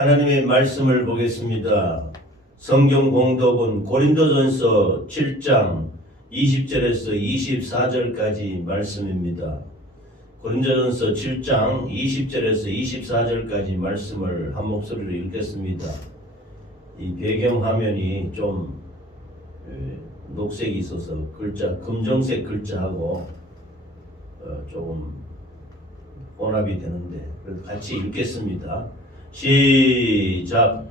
하나님의 말씀을 보겠습니다. 성경 공독은 고린도전서 7장 20절에서 24절까지 말씀입니다. 고린도전서 7장 20절에서 24절까지 말씀을 한 목소리로 읽겠습니다. 이 배경 화면이 좀 녹색이 있어서 글자, 검정색 글자하고 조금 혼합이 되는데 그래서 같이 읽겠습니다. 시작.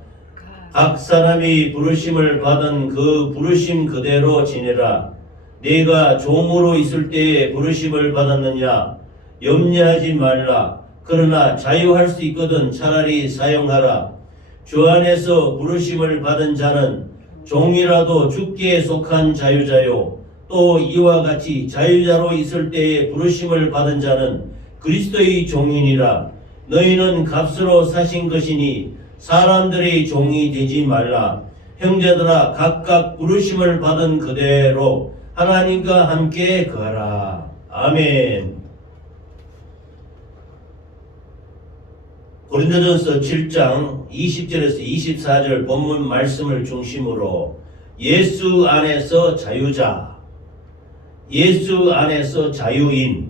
각 사람이 부르심을 받은 그 부르심 그대로 지내라. 네가 종으로 있을 때에 부르심을 받았느냐? 염려하지 말라. 그러나 자유할 수 있거든 차라리 사용하라. 주 안에서 부르심을 받은 자는 종이라도 주께 속한 자유자요. 또 이와 같이 자유자로 있을 때에 부르심을 받은 자는 그리스도의 종이니라. 너희는 값으로 사신 것이니 사람들의 종이 되지 말라. 형제들아, 각각 부르심을 받은 그대로 하나님과 함께 거하라. 아멘. 고린도전서 7장 20절에서 24절 본문 말씀을 중심으로 예수 안에서 자유자, 예수 안에서 자유인,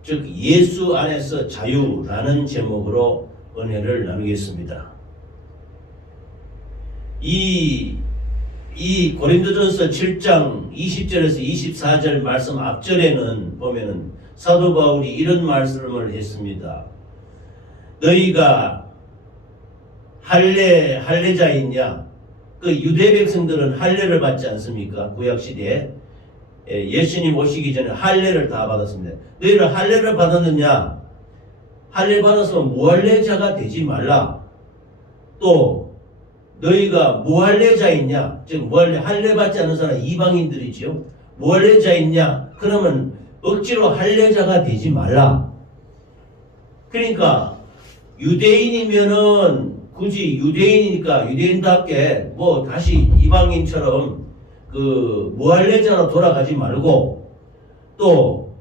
즉 예수 안에서 자유라는 제목으로 은혜를 나누겠습니다. 이 고린도전서 7장 20절에서 24절 말씀 앞절에는 보면은 사도 바울이 이런 말씀을 했습니다. 너희가 할례자이냐? 그 유대 백성들은 할례를 받지 않습니까? 구약 시대에 예수님 오시기 전에 할례를 다 받았습니다. 너희는 할례를 받았느냐? 할례 받았으면 무할례자가 되지 말라. 또 너희가 무할례자있냐? 즉 할례 받지 않는 사람 이방인들이지요. 무할례자있냐? 그러면 억지로 할례자가 되지 말라. 그러니까 유대인이면은 굳이 유대인이니까 유대인답게 뭐 다시 이방인처럼 그 무할례자로 돌아가지 말고, 또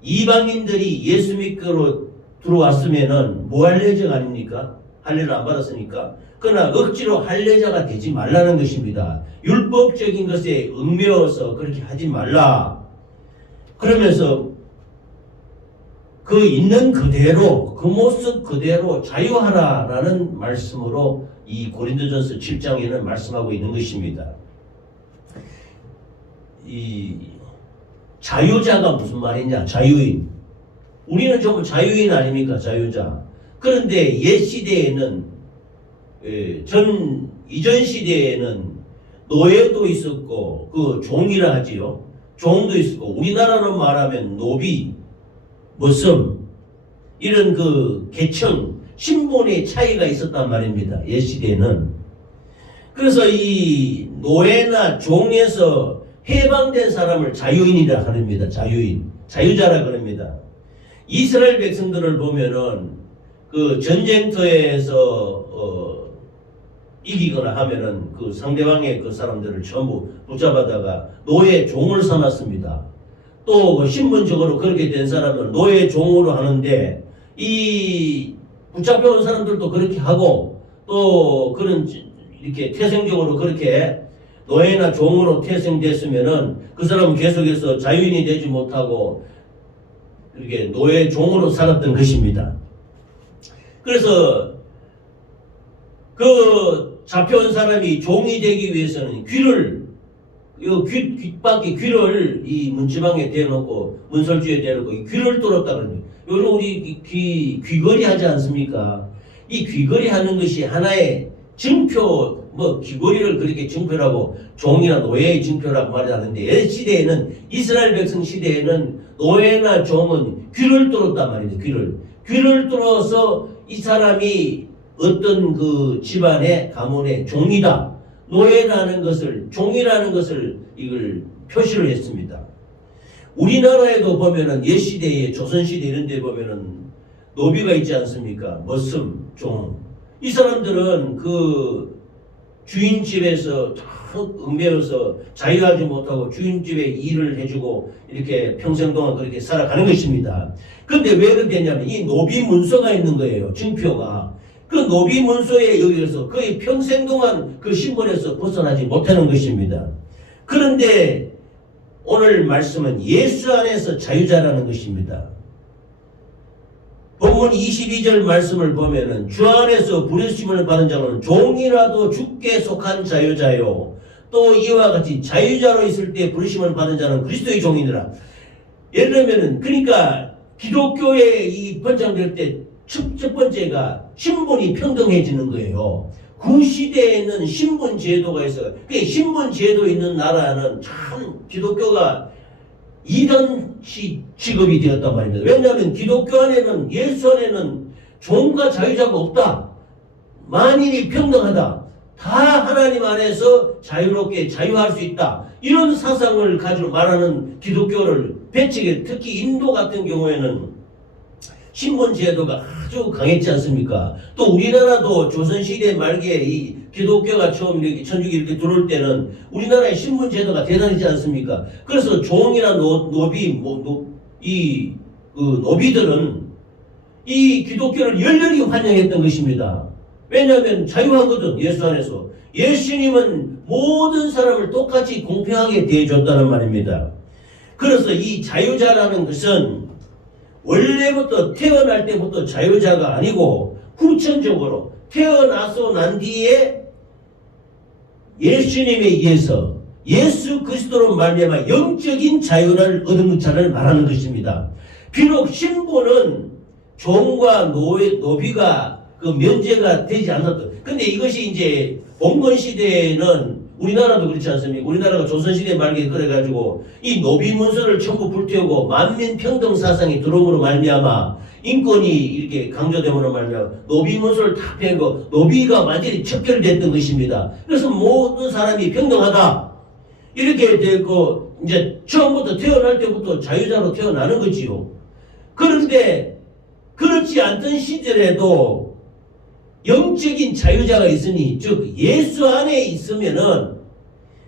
이방인들이 예수 믿기로 들어왔으면은 무할례자가 아닙니까? 할례를 안 받았으니까. 그러나 억지로 할례자가 되지 말라는 것입니다. 율법적인 것에 얽매여서 그렇게 하지 말라. 그러면서 그 있는 그대로, 그 모습 그대로 자유하라라는 말씀으로 이 고린도전서 7장에는 말씀하고 있는 것입니다. 이 자유자가 무슨 말이냐? 자유인. 우리는 전부 자유인 아닙니까? 자유자. 그런데 옛 시대에는 이전 시대에는 노예도 있었고 그 종이라 하지요. 종도 있었고 우리나라로 말하면 노비, 머슴 이런 그 계층, 신분의 차이가 있었단 말입니다. 옛 시대에는. 그래서 이 노예나 종에서 해방된 사람을 자유인이라 합니다. 자유인, 자유자라 그럽니다. 이스라엘 백성들을 보면은 그 전쟁터에서 이기거나 하면은 그 상대방의 그 사람들을 전부 붙잡아다가 노예 종을 삼았습니다. 또 신분적으로 그렇게 된 사람은 노예 종으로 하는데, 이 붙잡혀온 사람들도 그렇게 하고 또 그런 이렇게 태생적으로 그렇게 노예나 종으로 태생됐으면은 그 사람은 계속해서 자유인이 되지 못하고 이렇게 노예 종으로 살았던 것입니다. 그래서 그 잡혀온 사람이 종이 되기 위해서는 귓바퀴 귀를 이 문지방에 대놓고 문설주에 대놓고 이 귀를 뚫었다 그럽니다. 요즘 우리 귀걸이 하지 않습니까? 이 귀걸이 하는 것이 하나의 증표, 귀걸이를 그렇게 증표라고 종이나 노예의 증표라고 말하는데, 옛 시대에는 이스라엘 백성 시대에는 노예나 종은 귀를 뚫었단 말입니다. 귀를 뚫어서 이 사람이 어떤 그 집안의 가문의 종이다, 노예라는 것을, 종이라는 것을 이걸 표시를 했습니다. 우리나라에도 보면은 옛 시대에 조선시대 이런 데 보면은 노비가 있지 않습니까? 머슴, 종. 이 사람들은 그 주인집에서 얽매여서 자유하지 못하고 주인집에 일을 해주고 이렇게 평생 동안 그렇게 살아가는 것입니다. 그런데 왜 그렇게 했냐면 이 노비 문서가 있는 거예요. 증표가. 그 노비 문서에 의해서 거의 평생 동안 그 신분에서 벗어나지 못하는 것입니다. 그런데 오늘 말씀은 예수 안에서 자유자라는 것입니다. 본문 22절 말씀을 보면은 주 안에서 부르심을 받은 자는 종이라도 주께 속한 자유자요. 또 이와 같이 자유자로 있을 때 부르심을 받은 자는 그리스도의 종이니라. 예를 들면은 그러니까 기독교에 이 번창될 때 첫 번째가 신분이 평등해지는 거예요. 그 시대에는 신분 제도가 있어요. 그 신분 제도 있는 나라는 참 기독교가 이런 직업이 되었단 말입니다. 왜냐하면 기독교 안에는 예수 안에는 종과 자유자가 없다. 만인이 평등하다. 다 하나님 안에서 자유롭게 자유할 수 있다. 이런 사상을 가지고 말하는 기독교를 배치게 특히 인도 같은 경우에는 신분 제도가 아주 강했지 않습니까? 또 우리나라도 조선시대 말기에 이 기독교가 처음 이렇게 천주교 이렇게 들어올 때는 우리나라의 신분 제도가 대단하지 않습니까? 그래서 종이나 노비, 노비들은 이 기독교를 열렬히 환영했던 것입니다. 왜냐하면 자유하거든, 예수 안에서. 예수님은 모든 사람을 똑같이 공평하게 대해줬다는 말입니다. 그래서 이 자유자라는 것은 원래부터 태어날 때부터 자유자가 아니고 후천적으로 태어나서 난 뒤에 예수님에 의해서 예수 그리스도로 말미암아 영적인 자유를 얻은 자를 말하는 것입니다. 비록 신분은 종과 노비가 그 면제가 되지 않았던. 근데 이것이 이제 봉건 시대에는 우리나라도 그렇지 않습니까? 우리나라가 조선시대 말기에 그래가지고 이 노비 문서를 전부 불태우고 만민 평등 사상이 들어옴으로 말미암아 인권이 이렇게 강조됨으로 말미암아 노비 문서를 다 펴고 노비가 완전히 척결됐던 것입니다. 그래서 모든 사람이 평등하다 이렇게 되고 이제 처음부터 태어날 때부터 자유자로 태어나는 거지요. 그런데 그렇지 않던 시절에도 영적인 자유자가 있으니 즉 예수 안에 있으면은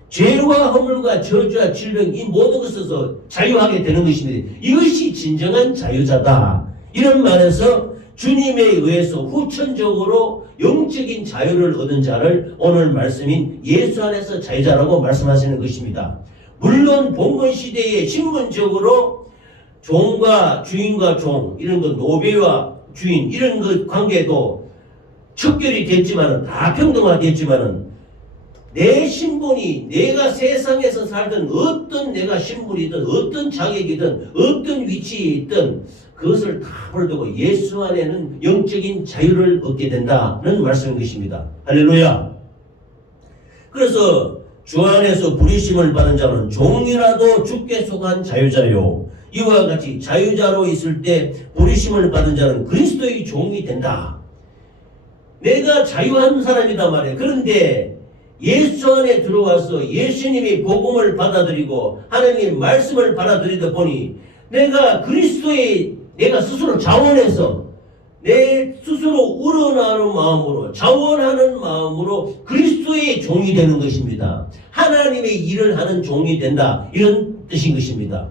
죄와 허물과 저주와 질병 이 모든 것에서 자유하게 되는 것입니다. 이것이 진정한 자유자다. 이런 말에서 주님에 의해서 후천적으로 영적인 자유를 얻은 자를 오늘 말씀인 예수 안에서 자유자라고 말씀하시는 것입니다. 물론 봉건 시대에 신분적으로 종과 주인과 종 이런 것 노비와 주인 이런 것 관계도 척결이 됐지만은 다 평등화됐지만은 내 신분이 내가 세상에서 살던 어떤 내가 신분이든 어떤 자격이든 어떤 위치에 있든 그것을 다 버려두고 예수 안에는 영적인 자유를 얻게 된다는 말씀인 것입니다. 할렐루야. 그래서 주 안에서 부르심을 받은 자는 종이라도 주께 속한 자유자요. 이와 같이 자유자로 있을 때 부르심을 받은 자는 그리스도의 종이 된다. 내가 자유한 사람이다 말이에요. 그런데 예수 안에 들어와서 예수님이 복음을 받아들이고 하나님의 말씀을 받아들이다 보니 내가 그리스도의 내가 스스로 자원해서 내 스스로 우러나는 마음으로 자원하는 마음으로 그리스도의 종이 되는 것입니다. 하나님의 일을 하는 종이 된다. 이런 뜻인 것입니다.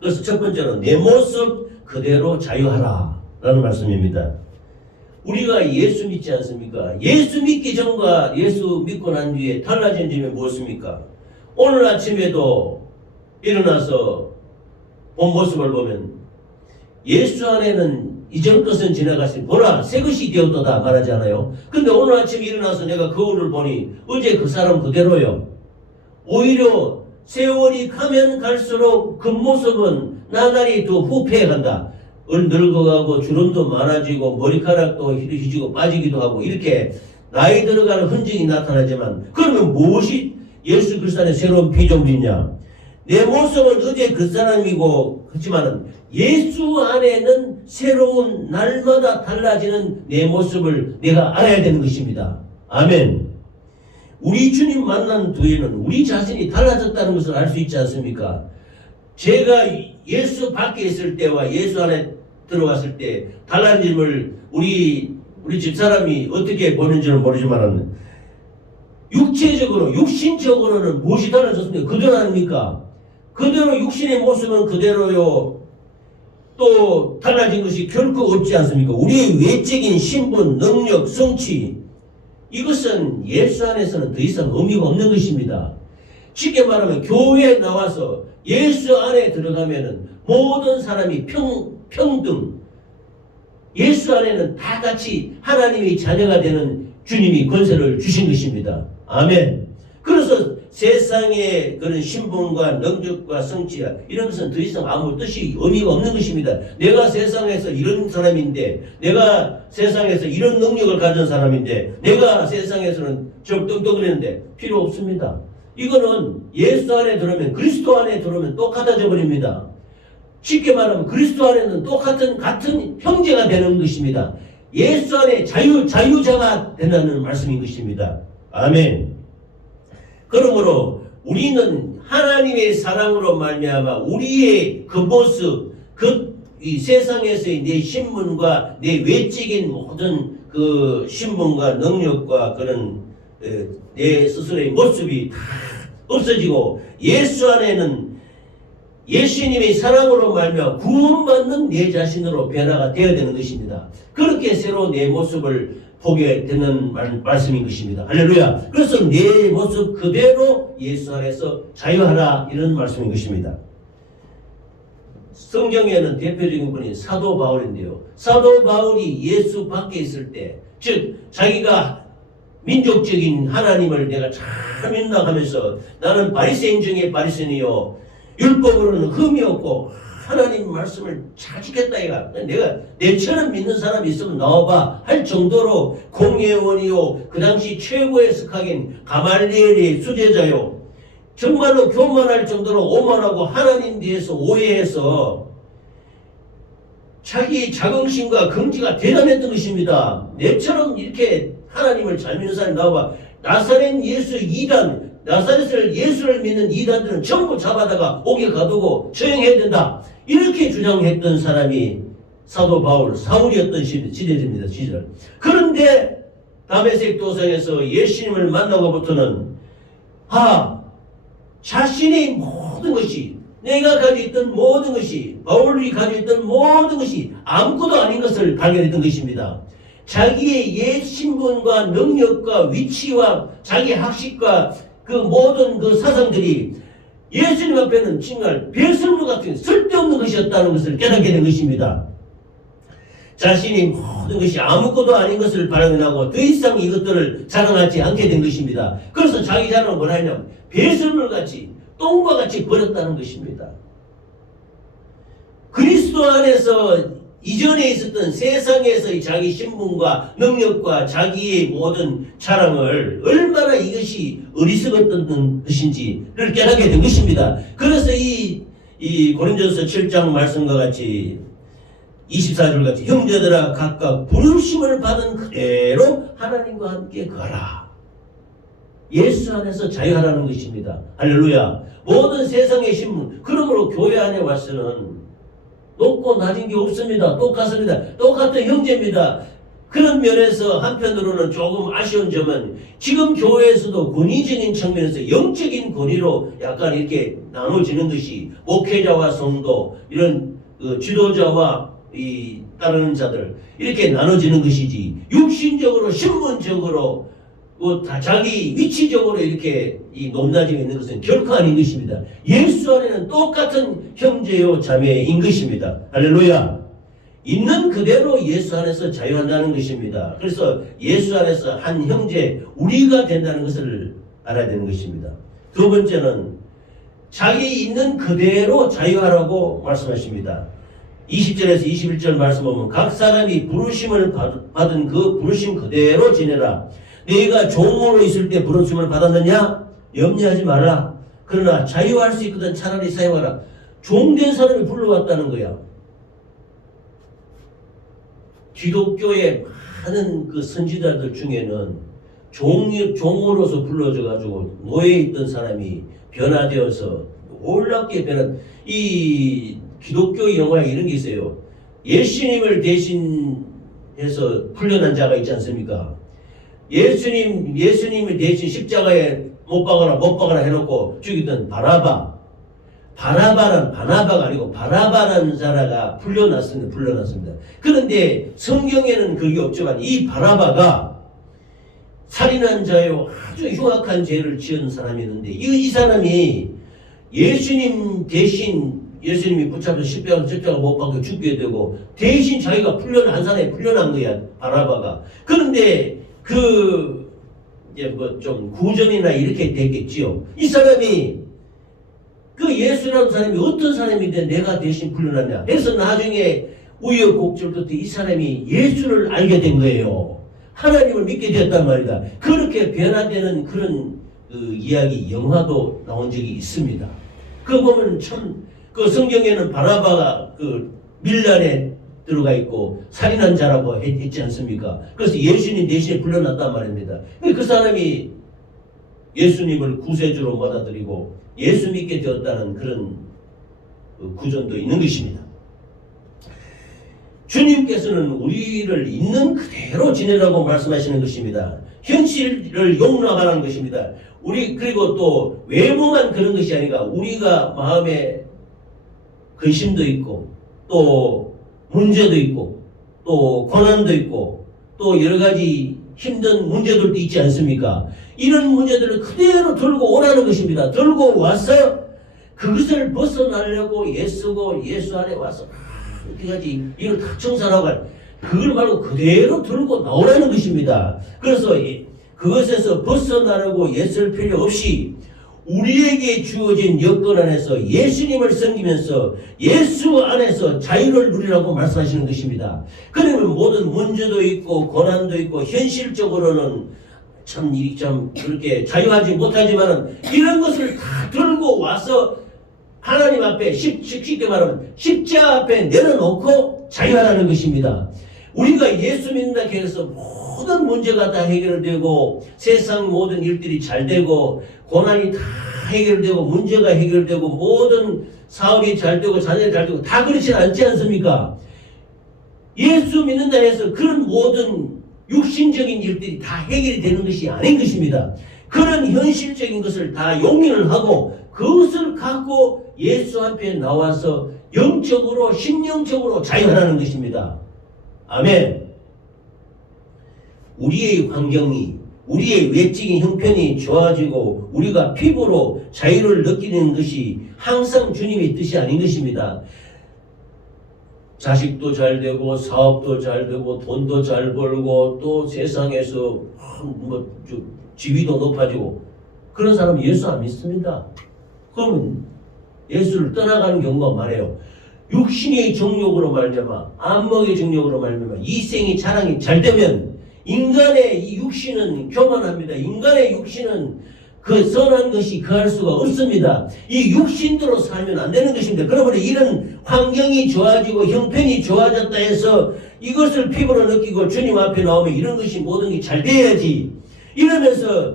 그래서 첫 번째로 내 모습 그대로 자유하라 라는 말씀입니다. 우리가 예수 믿지 않습니까? 예수 믿기 전과 예수 믿고 난 뒤에 달라진 점이 무엇입니까? 오늘 아침에도 일어나서 본 모습을 보면 예수 안에는 이전 것은 지나갔으니 보라 새 것이 되었도다 말하지 않아요? 근데 오늘 아침 일어나서 내가 거울을 보니 어제 그 사람 그대로요. 오히려 세월이 가면 갈수록 그 모습은 나날이 더 후패해간다. 늙어가고 주름도 많아지고 머리카락도 희지고 빠지기도 하고 이렇게 나이 들어가는 흔적이 나타나지만 그러면 무엇이 예수 그리스도 안에 새로운 피조물이냐? 내 모습은 어제 그 사람이고 그렇지만은 예수 안에는 새로운 날마다 달라지는 내 모습을 내가 알아야 되는 것입니다. 아멘. 우리 주님 만난 뒤에는 우리 자신이 달라졌다는 것을 알 수 있지 않습니까? 제가 예수 밖에 있을 때와 예수 안에 들어왔을 때 달라짐을 우리 집사람이 어떻게 보는지는 모르지만 육체적으로 육신적으로는 무엇이 달라졌습니까? 그대로 아닙니까? 그대로 육신의 모습은 그대로요. 또 달라진 것이 결코 없지 않습니까? 우리의 외적인 신분, 능력, 성취, 이것은 예수 안에서는 더 이상 의미가 없는 것입니다. 쉽게 말하면 교회에 나와서 예수 안에 들어가면은 모든 사람이 평등, 예수 안에는 다 같이 하나님의 자녀가 되는 주님이 권세를 주신 것입니다. 아멘. 그래서 세상의 그런 신분과 능력과 성취야 이런 것은 더 이상 아무 뜻이 의미가 없는 것입니다. 내가 세상에서 이런 사람인데, 내가 세상에서 이런 능력을 가진 사람인데, 내가 세상에서는 좀 떵떵거리는데 필요 없습니다. 이거는 예수 안에 들어오면, 그리스도 안에 들어오면 똑같아져 버립니다. 쉽게 말하면 그리스도 안에는 같은 형제가 되는 것입니다. 예수 안에 자유자가 된다는 말씀인 것입니다. 아멘. 그러므로 우리는 하나님의 사랑으로 말미암아 우리의 그 모습, 이 세상에서의 내 신분과 내 외적인 모든 그 신분과 능력과 그런 내 스스로의 모습이 다 없어지고 예수 안에는 예수님의 사랑으로 말미암아 구원받는 내 자신으로 변화가 되어야 되는 것입니다. 그렇게 새로 내 모습을 보게 되는 말씀인 것입니다. 할렐루야. 그래서 내 모습 그대로 예수 안에서 자유하라, 이런 말씀인 것입니다. 성경에는 대표적인 분이 사도 바울인데요. 사도 바울이 예수 밖에 있을 때, 즉 자기가 민족적인 하나님을 내가 잘 믿나 하면서 나는 바리새인 중에 바리새인이요 율법으로는 흠이 없고 하나님 말씀을 잘 지켰다 이가. 내가 내처럼 믿는 사람이 있으면 나와봐 할 정도로 공예원이요 그 당시 최고의 스카긴 가말리엘의 수제자요, 정말로 교만할 정도로 오만하고 하나님 뒤에서 오해해서 자기 자긍심과 긍지가 대단했던 것입니다. 내처럼 이렇게 하나님을 잘 믿는 사람이 나와봐. 나사렛 예수 이단, 나사렛을 예수를 믿는 이단들은 전부 잡아다가 옥에 가두고 처형해야 된다, 이렇게 주장했던 사람이 사도 바울, 사울이었던 시대입니다. 시절. 그런데 다메섹 도상에서 예수님을 만나고부터는 자신의 모든 것이, 내가 가지고 있던 모든 것이, 바울이 가지고 있던 모든 것이 아무것도 아닌 것을 발견했던 것입니다. 자기의 옛 신분과 능력과 위치와 자기 학식과 그 모든 그 사상들이 예수님 앞에는 정말 배설물 같은 쓸데없는 것이었다는 것을 깨닫게 된 것입니다. 자신이 모든 것이 아무것도 아닌 것을 발견하고 더 이상 이것들을 자랑하지 않게 된 것입니다. 그래서 자기 자랑을 뭐라 하냐면 배설물같이 똥과 같이 버렸다는 것입니다. 그리스도 안에서 이전에 있었던 세상에서의 자기 신분과 능력과 자기의 모든 자랑을 얼마나 이것이 어리석었던 것인지를 깨닫게 된 것입니다. 그래서 이 고린도서 7장 말씀과 같이 24절 같이 형제들아 각각 부르심을 받은 그대로 하나님과 함께 거하라. 예수 안에서 자유하라는 것입니다. 할렐루야. 모든 세상의 신분, 그러므로 교회 안에 와서는 높고 낮은 게 없습니다. 똑같습니다. 똑같은 형제입니다. 그런 면에서 한편으로는 조금 아쉬운 점은 지금 교회에서도 권위적인 측면에서 영적인 권위로 약간 이렇게 나눠지는 것이, 목회자와 성도, 이런 지도자와 이 따르는 자들 이렇게 나눠지는 것이지, 육신적으로 신분적으로 다 자기 위치적으로 이렇게 이 높낮이가 있는 것은 결코 아닌 것입니다. 예수 안에는 똑같은 형제요 자매인 것입니다. 할렐루야. 있는 그대로 예수 안에서 자유한다는 것입니다. 그래서 예수 안에서 한 형제, 우리가 된다는 것을 알아야 되는 것입니다. 두 번째는 자기 있는 그대로 자유하라고 말씀하십니다. 20절에서 21절 말씀 보면 각 사람이 부르심을 받은 그 부르심 그대로 지내라. 네가 종으로 있을 때 부르심을 받았느냐? 염려하지 마라. 그러나 자유할 수 있거든 차라리 사용하라. 종된 사람이 불러왔다는 거야. 기독교의 많은 그 선지자들 중에는 종으로서 불러져가지고 노예에 있던 사람이 변화되어서 놀랍게 이 기독교 영화에 이런 게 있어요. 예수님을 대신해서 풀려난 자가 있지 않습니까? 예수님을 대신 십자가에 못 박아라 해놓고 죽이던 바라바. 바나바가 아니고 바라바라는 자라가 풀려났습니다. 그런데 성경에는 그게 없지만 이 바나바가 살인한 자요 아주 흉악한 죄를 지은 사람이 있는데 이 사람이 예수님 대신 예수님이 붙잡혀 십자가 못 박혀 죽게 되고 대신 자기가 한 사람이 풀려난 거야 바나바가. 그런데 이제 뭐 좀 구전이나 이렇게 됐겠지요. 이 사람이 그 예수라는 사람이 어떤 사람인데 내가 대신 풀려났냐 해서 나중에 우여곡절 끝에 이 사람이 예수를 알게 된 거예요. 하나님을 믿게 되었단 말이다. 그렇게 변화되는 그런 이야기 영화도 나온 적이 있습니다. 그거 보면 참 그 성경에는 바나바가 밀란에 들어가 있고 살인한 자라고 했지 않습니까? 그래서 예수님 대신에 불러놨단 말입니다. 그 사람이 예수님을 구세주로 받아들이고 예수 믿게 되었다는 그런 구전도 있는 것입니다. 주님께서는 우리를 있는 그대로 지내라고 말씀하시는 것입니다. 현실을 용납하라는 것입니다. 그리고 또 외모만 그런 것이 아니라 우리가 마음에 근심도 있고 또 문제도 있고 또 고난도 있고 또 여러 가지 힘든 문제들도 있지 않습니까? 이런 문제들을 그대로 들고 오라는 것입니다. 들고 와서 그것을 벗어나려고 예수 안에 와서 이렇게까지 이걸 다 청산하고 그걸 말고 그대로 들고 나오라는 것입니다. 그래서 그것에서 벗어나려고 애쓸 필요 없이 우리에게 주어진 여건 안에서 예수님을 섬기면서 예수 안에서 자유를 누리라고 말씀하시는 것입니다. 그러면 모든 문제도 있고 고난도 있고 현실적으로는 참 그렇게 자유하지 못하지만은 이런 것을 다 들고 와서 하나님 앞에 쉽게 말하면 십자가 앞에 내려놓고 자유하라는 것입니다. 우리가 예수 믿는다 해서 모든 문제가 다 해결되고 세상 모든 일들이 잘 되고 고난이 다 해결되고 문제가 해결되고 모든 사업이 잘 되고 자녀가 잘 되고 다 그렇지 않지 않습니까? 예수 믿는다 해서 그런 모든 육신적인 일들이 다 해결이 되는 것이 아닌 것입니다. 그런 현실적인 것을 다 용인을 하고 그것을 갖고 예수 앞에 나와서 영적으로 심령적으로 자유하라는 것입니다. 아멘. 우리의 환경이 우리의 외적인 형편이 좋아지고 우리가 피부로 자유를 느끼는 것이 항상 주님의 뜻이 아닌 것입니다. 자식도 잘 되고 사업도 잘 되고 돈도 잘 벌고 또 세상에서 지위도 높아지고 그런 사람은 예수 안 믿습니다. 그러면 예수를 떠나가는 경우가 많아요. 육신의 정욕으로 말미암아 안목의 정욕으로 말미암아 이생의 자랑이 잘 되면 인간의 이 육신은 교만합니다. 인간의 육신은 그 선한 것이 그할 수가 없습니다. 이 육신대로 살면 안 되는 것입니다. 그러므로 이런 환경이 좋아지고 형편이 좋아졌다 해서 이것을 피부로 느끼고 주님 앞에 나오면 이런 것이 모든 게 잘 돼야지 이러면서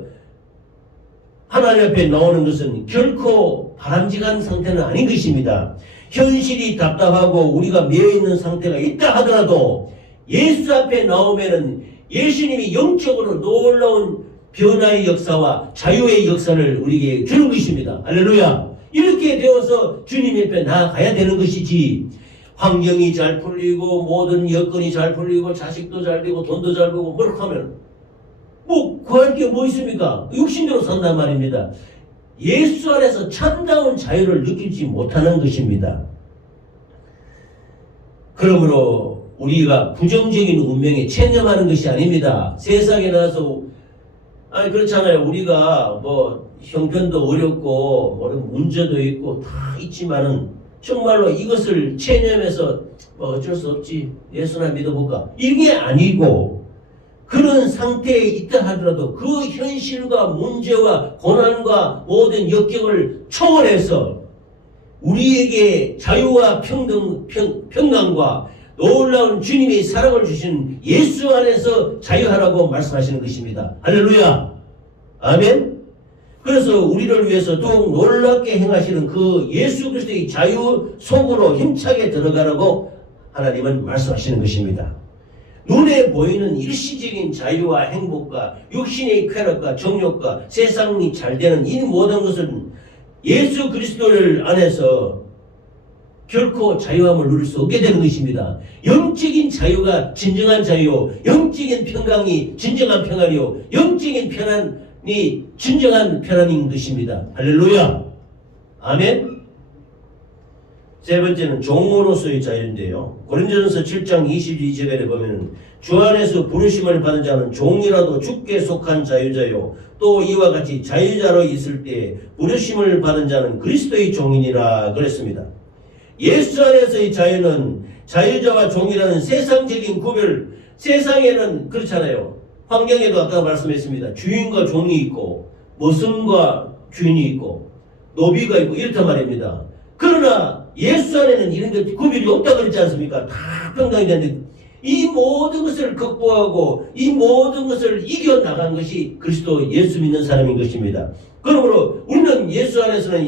하나님 앞에 나오는 것은 결코 바람직한 상태는 아닌 것입니다. 현실이 답답하고 우리가 매여있는 상태가 있다 하더라도 예수 앞에 나오면은 예수님이 영적으로 놀라운 변화의 역사와 자유의 역사를 우리에게 주는 것입니다. 할렐루야. 이렇게 되어서 주님 앞에 나아가야 되는 것이지 환경이 잘 풀리고 모든 여건이 잘 풀리고 자식도 잘 되고 돈도 잘 벌고 뭐라고 하면 구할 게 뭐 있습니까? 육신대로 산단 말입니다. 예수 안에서 참다운 자유를 느끼지 못하는 것입니다. 그러므로 우리가 부정적인 운명에 체념하는 것이 아닙니다. 세상에 나와서 그렇잖아요. 우리가 형편도 어렵고 문제도 있고 다 있지만은 정말로 이것을 체념해서 어쩔 수 없지 예수나 믿어볼까 이게 아니고 그런 상태에 있다 하더라도 그 현실과 문제와 고난과 모든 역경을 초월해서 우리에게 자유와 평강과 놀라운 주님의 사랑을 주신 예수 안에서 자유하라고 말씀하시는 것입니다. 할렐루야. 아멘. 그래서 우리를 위해서 더욱 놀랍게 행하시는 그 예수 그리스도의 자유 속으로 힘차게 들어가라고 하나님은 말씀하시는 것입니다. 눈에 보이는 일시적인 자유와 행복과 육신의 쾌락과 정욕과 세상이 잘 되는 이 모든 것은 예수 그리스도를 안에서 결코 자유함을 누릴 수 없게 되는 것입니다. 영적인 자유가 진정한 자유, 영적인 평강이 진정한 평안이요, 영적인 편안이 진정한 편안인 것입니다. 할렐루야. 아멘. 세 번째는 종으로서의 자유인데요. 고린도전서 7장 22절에 보면 주 안에서 부르심을 받은 자는 종이라도 주께 속한 자유자요, 또 이와 같이 자유자로 있을 때 부르심을 받은 자는 그리스도의 종이니라 그랬습니다. 예수 안에서의 자유는 자유자와 종이라는 세상적인 구별, 세상에는 그렇잖아요. 환경에도 아까 말씀했습니다. 주인과 종이 있고 머슴과 주인이 있고 노비가 있고 이렇단 말입니다. 그러나 예수 안에는 이런 것 구별이 없다고 그랬지 않습니까? 다 평등이 되는데 이 모든 것을 극복하고 이 모든 것을 이겨나간 것이 그리스도 예수 믿는 사람인 것입니다. 그러므로 우리는 예수 안에서는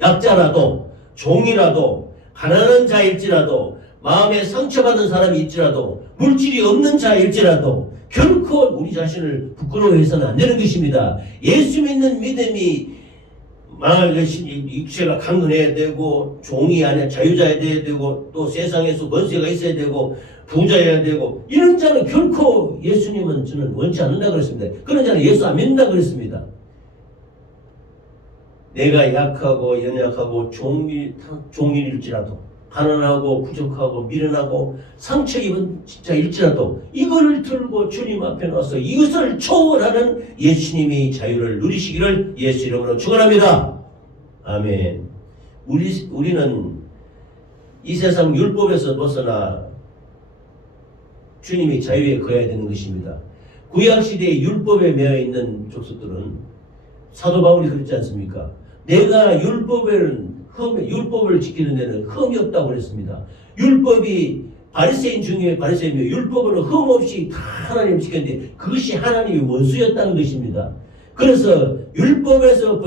약자라도 종이라도 가난한 자일지라도 마음에 상처받은 사람이 있지라도 물질이 없는 자일지라도 결코 우리 자신을 부끄러워해서는 안 되는 것입니다. 예수 믿는 믿음이 망할 것이니 육체가 강건해야 되고 종이 아니라 자유자야 되고 또 세상에서 권세가 있어야 되고 부자여야 되고 이런 자는 결코 예수님은 저는 원치 않는다 그랬습니다. 그런 자는 예수 안 믿는다 그랬습니다. 내가 약하고 연약하고 종일일지라도 가난하고 부족하고 미련하고 상처 입은 자일지라도 이거를 들고 주님 앞에 나서 이것을 초월하는 예수님의 자유를 누리시기를 예수 이름으로 축원합니다. 아멘. 우리는 이 세상 율법에서 벗어나 주님의 자유에 거해야 되는 것입니다. 구약시대의 율법에 매여 있는 족속들은 사도 바울이 그랬지 않습니까? 내가 율법을 지키는 데는 흠이 없다고 그랬습니다. 율법이 바리새인 중에 바리새인이며 율법으로 흠 없이 다 하나님 지켰는데 그것이 하나님의 원수였다는 것입니다. 그래서 율법에서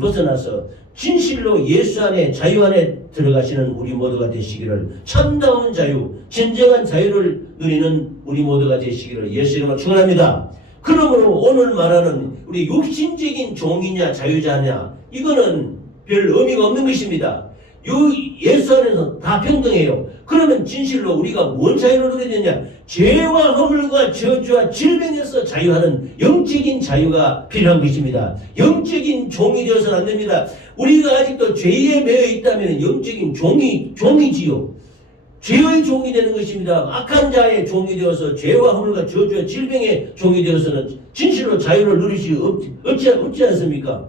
벗어나서 진실로 예수 안에 자유 안에 들어가시는 우리 모두가 되시기를, 참다운 자유, 진정한 자유를 누리는 우리 모두가 되시기를 예수 이름으로 축원합니다. 그러므로 오늘 말하는 우리 육신적인 종이냐 자유자냐 이거는 별 의미가 없는 것입니다. 예수 안에서 다 평등해요. 그러면 진실로 우리가 뭔 자유를 누리게 되냐? 죄와 허물과 저주와 질병에서 자유하는 영적인 자유가 필요한 것입니다. 영적인 종이 되어서는 안 됩니다. 우리가 아직도 죄에 매여 있다면 영적인 종이지요. 죄의 종이 되는 것입니다. 악한 자의 종이 되어서 죄와 허물과 저주와 질병의 종이 되어서는 진실로 자유를 누릴 수 없지 않습니까?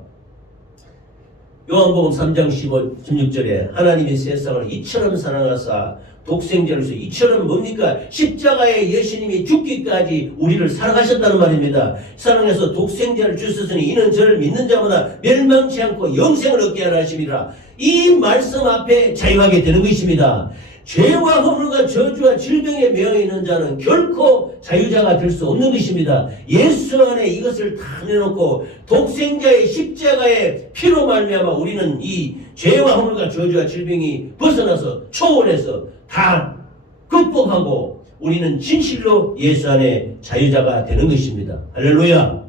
요한복음 3장 16절에 하나님이 세상을 이처럼 사랑하사 독생자로서 이처럼 뭡니까? 십자가에 예수님이 죽기까지 우리를 사랑하셨다는 말입니다. 사랑해서 독생자를 주셨으니 이는 저를 믿는 자마다 멸망치 않고 영생을 얻게 하라 하심이라. 이 말씀 앞에 자유하게 되는 것입니다. 죄와 허물과 저주와 질병에 매여 있는 자는 결코 자유자가 될 수 없는 것입니다. 예수 안에 이것을 다 내놓고 독생자의 십자가의 피로 말미암아 우리는 이 죄와 허물과 저주와 질병이 벗어나서 초월해서 다 극복하고 우리는 진실로 예수 안에 자유자가 되는 것입니다. 할렐루야.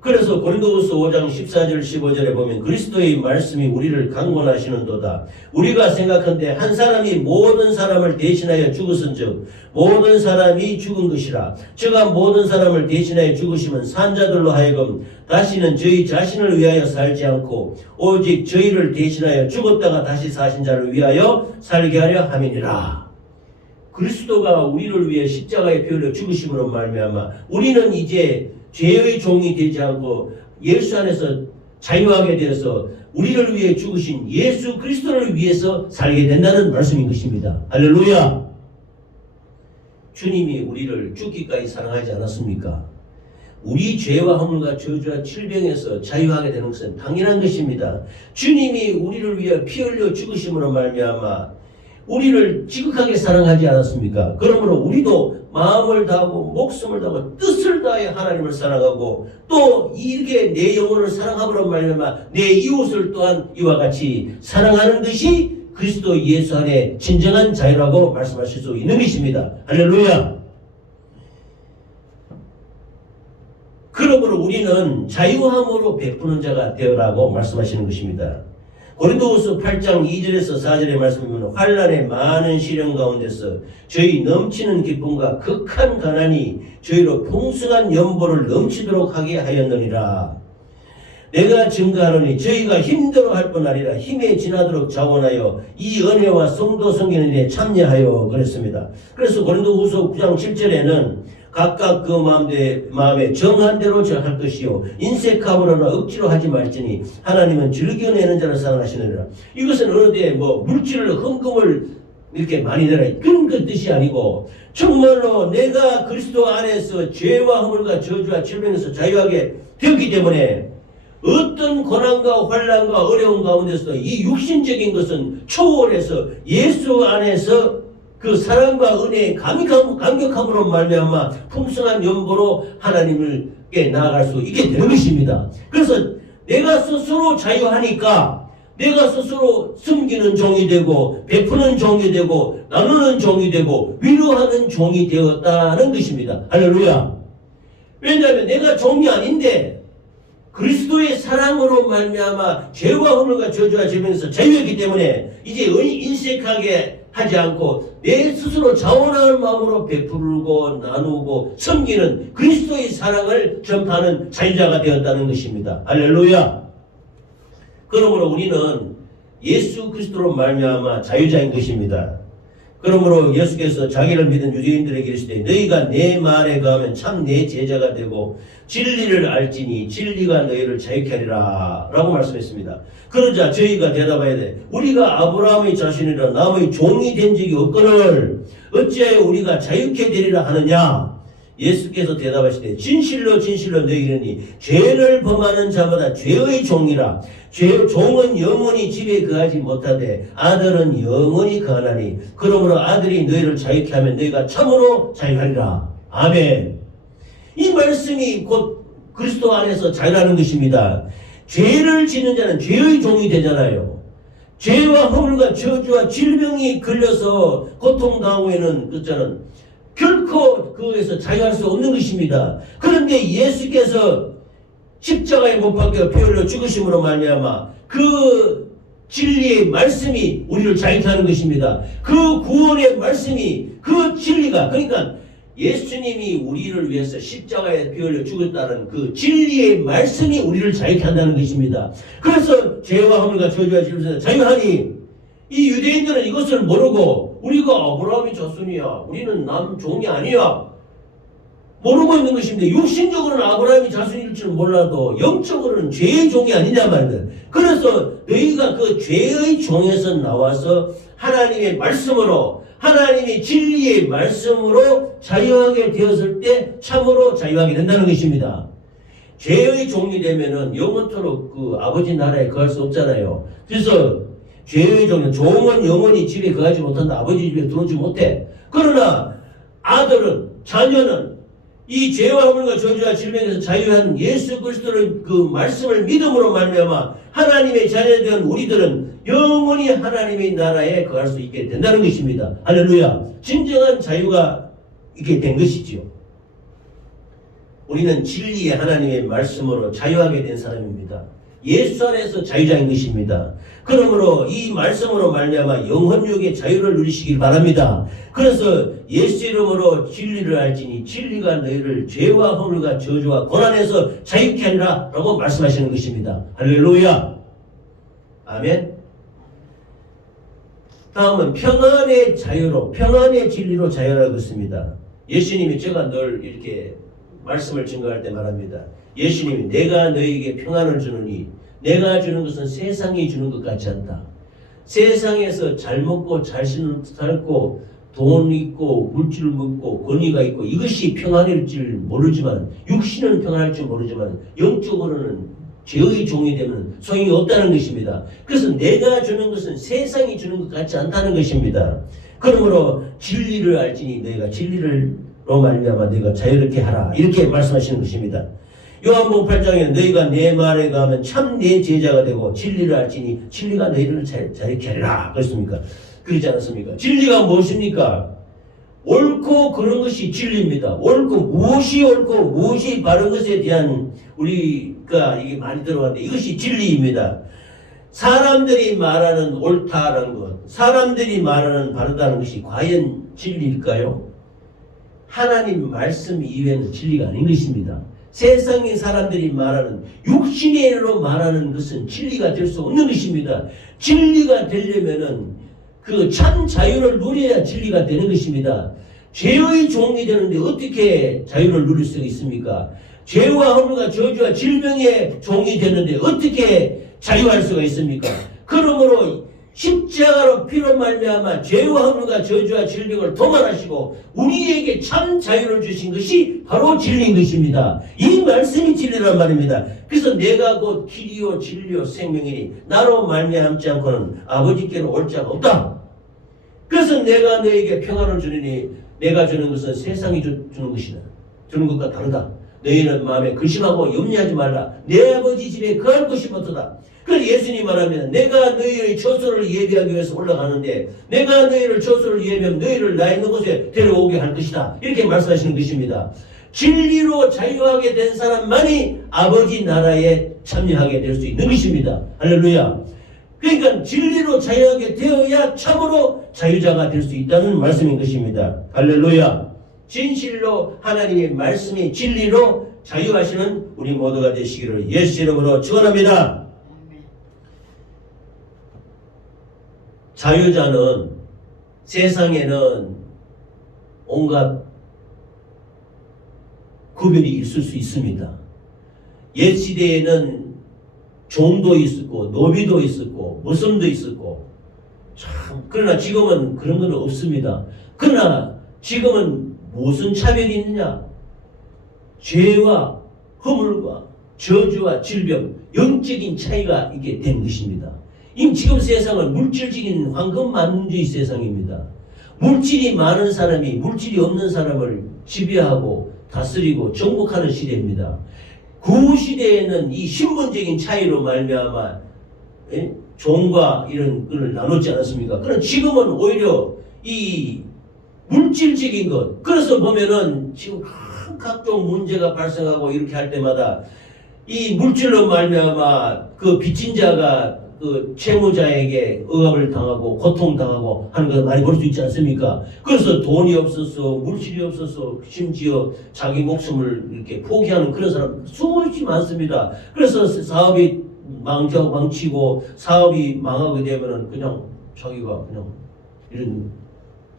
그래서 고린도후서 5장 14절 15절에 보면 그리스도의 말씀이 우리를 강권하시는도다. 우리가 생각한데 한 사람이 모든 사람을 대신하여 죽었은즉 모든 사람이 죽은 것이라. 저가 모든 사람을 대신하여 죽으시면 산자들로 하여금 다시는 저희 자신을 위하여 살지 않고 오직 저희를 대신하여 죽었다가 다시 사신 자를 위하여 살게 하려 함이니라. 그리스도가 우리를 위해 십자가에 피 흘려 죽으심으로 말미암아 우리는 이제 죄의 종이 되지 않고 예수 안에서 자유하게 되어서 우리를 위해 죽으신 예수 그리스도를 위해서 살게 된다는 말씀인 것입니다. 할렐루야. 주님이 우리를 죽기까지 사랑하지 않았습니까? 우리 죄와 허물과 저주와 질병에서 자유하게 되는 것은 당연한 것입니다. 주님이 우리를 위해 피 흘려 죽으심으로 말미암아 우리를 지극하게 사랑하지 않았습니까? 그러므로 우리도 마음을 다하고 목숨을 다하고 뜻을 다해 하나님을 사랑하고 또 이렇게 내 영혼을 사랑함으로 말미암아 내 이웃을 또한 이와 같이 사랑하는 것이 그리스도 예수 안에 진정한 자유라고 말씀하실 수 있는 것입니다. 할렐루야. 그러므로 우리는 자유함으로 베푸는 자가 되어라고 말씀하시는 것입니다. 고린도후서 8장 2절에서 4절의 말씀이면 환난의 많은 시련 가운데서 저희 넘치는 기쁨과 극한 가난이 저희로 풍성한 연보를 넘치도록 하게 하였느니라. 내가 증거하노니 저희가 힘들어할 뿐 아니라 힘에 지나도록 자원하여 이 은혜와 성도 섬기는 일에 참여하여 그랬습니다. 그래서 고린도후서 9장 7절에는 각각 그 마음에 정한 대로 할 것이요 인색함으로나 억지로 하지 말지니 하나님은 즐겨내는 자를 사랑하시느니라. 이것은 어느 때 물질을 헌금을 이렇게 많이 내라 그런 그 뜻이 아니고 정말로 내가 그리스도 안에서 죄와 허물과 저주와 질병에서 자유하게 되었기 때문에 어떤 고난과 환난과 어려움 가운데서 이 육신적인 것은 초월해서 예수 안에서 그 사랑과 은혜의 감격함으로 말미암아 풍성한 연보로 하나님께 나아갈 수 있게 되는 것입니다. 그래서 내가 스스로 자유하니까 내가 스스로 섬기는 종이 되고 베푸는 종이 되고 나누는 종이 되고 위로하는 종이 되었다는 것입니다. 할렐루야. 왜냐하면 내가 종이 아닌데 그리스도의 사랑으로 말미암아 죄와 허물과 저주와 질병에서 자유했기 때문에 이제 인색하게 하지 않고 내 스스로 자원하는 마음으로 베풀고 나누고 섬기는 그리스도의 사랑을 전파하는 자유자가 되었다는 것입니다. 할렐루야. 그러므로 우리는 예수 그리스도로 말미암아 자유자인 것입니다. 그러므로 예수께서 자기를 믿은 유대인들에게 이르시되 너희가 내 말에 거하면 참 내 제자가 되고 진리를 알지니 진리가 너희를 자유케 하리라 라고 말씀했습니다. 그러자 저희가 대답해야 돼. 우리가 아브라함의 자신이라 남의 종이 된 적이 없거늘 어찌하여 우리가 자유케 되리라 하느냐. 예수께서 대답하시되 진실로 진실로 너희에게 이르니 죄를 범하는 자마다 죄의 종이라. 종은 영원히 집에 거하지 못하되 아들은 영원히 거하나니 그러므로 아들이 너희를 자유케 하면 너희가 참으로 자유하리라. 아멘. 이 말씀이 곧 그리스도 안에서 자유라는 것입니다. 죄를 짓는 자는 죄의 종이 되잖아요. 죄와 허물과 저주와 질병이 걸려서 고통당하고 있는 그 자는 결코 그에서 자유할 수 없는 것입니다. 그런데 예수께서 십자가에 못 박혀 피 흘려 죽으심으로 말미암아 그 진리의 말씀이 우리를 자유케 하는 것입니다. 그 구원의 말씀이 그 진리가 그러니까 예수님이 우리를 위해서 십자가에 피 흘려 죽었다는 그 진리의 말씀이 우리를 자유케 한다는 것입니다. 그래서 죄와 허물과 저주와 질병에서 자유하니 이 유대인들은 이것을 모르고 우리가 아브라함의 자손이야. 우리는 남 종이 아니야. 모르고 있는 것인데 육신적으로는 아브라함의 자손일 줄 몰라도 영적으로는 죄의 종이 아니냐 말이야. 그래서 너희가 그 죄의 종에서 나와서 하나님의 말씀으로 하나님의 진리의 말씀으로 자유하게 되었을 때 참으로 자유하게 된다는 것입니다. 죄의 종이 되면은 영원토록 그 아버지 나라에 거할 수 없잖아요. 그래서 죄의 종은 영원히 집에 거하지 못한다. 아버지 집에 들어오지 못해. 그러나 아들은 자녀는 이 죄와 허물과 저주와 질병에서 자유한 예수 그리스도의 그 말씀을 믿음으로 말미암아 하나님의 자녀된 우리들은 영원히 하나님의 나라에 거할 수 있게 된다는 것입니다. 할렐루야. 진정한 자유가 있게 된 것이지요. 우리는 진리의 하나님의 말씀으로 자유하게 된 사람입니다. 예수 안에서 자유자인 것입니다. 그러므로 이 말씀으로 말미암아 영혼육의 자유를 누리시길 바랍니다. 그래서 예수 이름으로 진리를 알지니 진리가 너희를 죄와 허물과 저주와 고난에서 자유케 하리라 라고 말씀하시는 것입니다. 할렐루야. 아멘. 다음은 평안의 자유로 평안의 진리로 자유라고 했습니다. 예수님이 제가 늘 이렇게 말씀을 증거할 때 말합니다. 예수님이 내가 너희에게 평안을 주느니 내가 주는 것은 세상이 주는 것 같지 않다. 세상에서 잘 먹고 잘 살고 돈 있고 물질 먹고 권위가 있고 이것이 평안일 줄 모르지만 육신은 평안할 줄 모르지만 영적으로는 죄의 종이 되면 소용이 없다는 것입니다. 그래서 내가 주는 것은 세상이 주는 것 같지 않다는 것입니다. 그러므로 진리를 알지니 너희가 진리로 말미암아 너희가 자유롭게 하라 이렇게 말씀하시는 것입니다. 요한복음 8장에 너희가 내 말에 가면 참 내 제자가 되고 진리를 알지니 진리가 너희를 자유케 하리라 그랬습니까? 그러지 않았습니까? 진리가 무엇입니까? 옳고 그런 것이 진리입니다. 옳고 무엇이 옳고 무엇이 바른 것에 대한 우리가 이게 많이 들어왔는데 이것이 진리입니다. 사람들이 말하는 옳다라는 것, 사람들이 말하는 바르다는 것이 과연 진리일까요? 하나님 말씀 이외에는 진리가 아닌 것입니다. 세상의 사람들이 말하는 육신의 일로 말하는 것은 진리가 될 수 없는 것입니다. 진리가 되려면은 그 참 자유를 누려야 진리가 되는 것입니다. 죄의 종이 되는데 어떻게 자유를 누릴 수가 있습니까? 죄와 허물과 저주와 질병의 종이 되는데 어떻게 자유할 수가 있습니까? 그러므로 십자가로 피로 말미암아 죄와 허물과 저주와 질병을 도말하시고 우리에게 참 자유를 주신 것이 바로 진리인 것입니다. 이 말씀이 진리란 말입니다. 그래서 내가 곧 길이요 진리요 생명이니 나로 말미암지 않고는 아버지께로 올 자가 없다. 그래서 내가 너에게 평안을 주리니 내가 주는 것은 세상이 주는 것이다. 주는 것과 다르다. 너희는 마음에 근심하고 염려하지 말라. 내 아버지 집에 거할 것이 못하다. 그래서 예수님 말하면 내가 너희의 처소를 예비하기 위해서 올라가는데 내가 너희를 처소를 예비하면 너희를 나 있는 곳에 데려오게 할 것이다. 이렇게 말씀하시는 것입니다. 진리로 자유하게 된 사람만이 아버지 나라에 참여하게 될 수 있는 것입니다. 할렐루야. 그러니까 진리로 자유하게 되어야 참으로 자유자가 될 수 있다는 말씀인 것입니다. 할렐루야. 진실로 하나님의 말씀이 진리로 자유하시는 우리 모두가 되시기를 예수 이름으로 축원합니다. 자유자는 세상에는 온갖 구별이 있을 수 있습니다. 옛 시대에는 종도 있었고 노비도 있었고 무슬림도 있었고 참 그러나 지금은 그런 건 없습니다. 그러나 지금은 무슨 차별이 있느냐? 죄와 허물과 저주와 질병, 영적인 차이가 있게 된 것입니다. 지금 세상은 물질적인 황금만주의 세상입니다. 물질이 많은 사람이 물질이 없는 사람을 지배하고 다스리고 정복하는 시대입니다. 그 시대에는 이 신분적인 차이로 말미암아 종과 이런 걸 나눴지 않았습니까? 그럼 지금은 오히려 이 물질적인 것, 그래서 보면은 지금 각종 문제가 발생하고 이렇게 할 때마다 이 물질로 말미암아 그 빚진 자가 그 채무자에게 억압을 당하고 고통당하고 하는 걸 많이 볼 수 있지 않습니까? 그래서 돈이 없어서 물질이 없어서 심지어 자기 목숨을 이렇게 포기하는 그런 사람 수없이 많습니다. 그래서 사업이 망치고 사업이 망하게 되면은 그냥 자기가 그냥 이런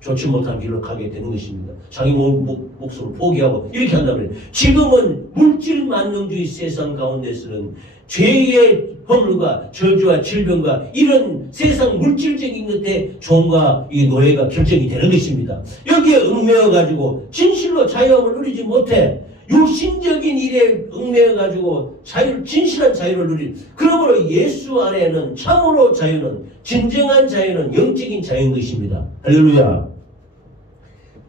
좋지 못한 길로 가게 되는 것입니다. 자기 목숨을 포기하고 이렇게 한단 말이에요. 지금은 물질 만능주의 세상 가운데서는 죄의 허물과 저주와 질병과 이런 세상 물질적인 것에 종과 이 노예가 결정이 되는 것입니다. 여기에 얽매여 가지고 진실로 자유함을 누리지 못해 육신적인 일에 얽매여 가지고 진실한 자유를 누리. 그러므로 예수 안에는 참으로 자유는 진정한 자유는 영적인 자유인 것입니다. 할렐루야.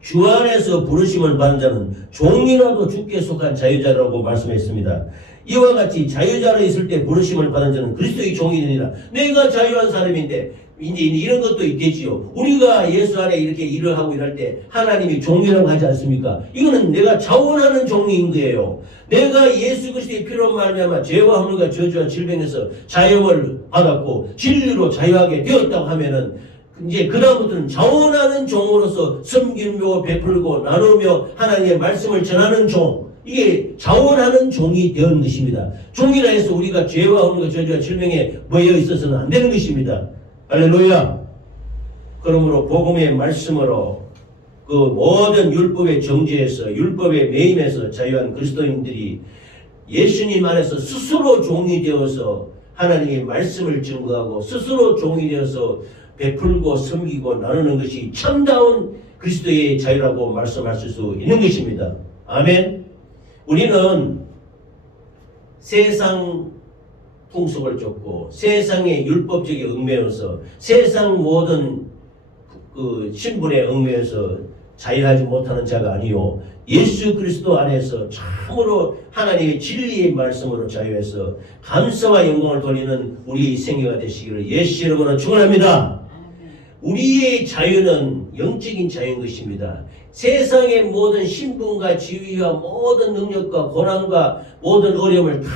주 안에서 부르심을 받은 자는 종이라도 주께 속한 자유자라고 말씀했습니다. 이와 같이 자유자로 있을 때 부르심을 받은 자는 그리스도의 종이 되니라. 내가 자유한 사람인데 이제 이런 것도 있겠지요. 우리가 예수 안에 이렇게 일을 하고 일할 때 하나님이 종이라고 하지 않습니까? 이거는 내가 자원하는 종인 거예요. 내가 예수 그리스도의 피로 말미암아 죄와 허물과 저주와 질병에서 자유를 받았고 진리로 자유하게 되었다고 하면은 이제 그다음부터는 자원하는 종으로서 섬기며 베풀고 나누며 하나님의 말씀을 전하는 종, 이게 자원하는 종이 되는 것입니다. 종이라 해서 우리가 죄와 허물과 저주와 질병에 모여 있어서는 안 되는 것입니다. 할렐루야. 그러므로 복음의 말씀으로 그 모든 율법의 정죄에서 율법의 매임에서 자유한 그리스도인들이 예수님 안에서 스스로 종이 되어서 하나님의 말씀을 증거하고 스스로 종이 되어서 베풀고 섬기고 나누는 것이 참다운 그리스도의 자유라고 말씀하실 수 있는 것입니다. 아멘. 우리는 세상 풍속을 쫓고 세상의 율법적에 얽매여서 세상 모든 그 신분에 얽매여서 자유하지 못하는 자가 아니요 예수 그리스도 안에서 참으로 하나님의 진리의 말씀으로 자유해서 감사와 영광을 돌리는 우리의 생애가 되시기를 예수 이름으로 축원합니다. 우리의 자유는 영적인 자유인 것입니다. 세상의 모든 신분과 지위와 모든 능력과 고난과 모든 어려움을 다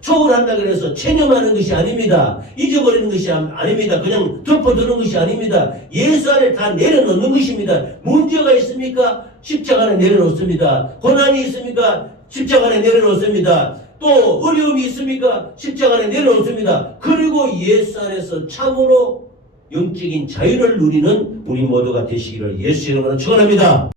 초월한다 그래서 체념하는 것이 아닙니다. 잊어버리는 것이 아닙니다. 그냥 덮어두는 것이 아닙니다. 예수 안에 다 내려놓는 것입니다. 문제가 있습니까? 십자가 안에 내려놓습니다. 고난이 있습니까? 십자가 안에 내려놓습니다. 또 어려움이 있습니까? 십자가 안에 내려놓습니다. 그리고 예수 안에서 참으로 영적인 자유를 누리는 우리 모두가 되시기를 예수 이름으로 축원합니다.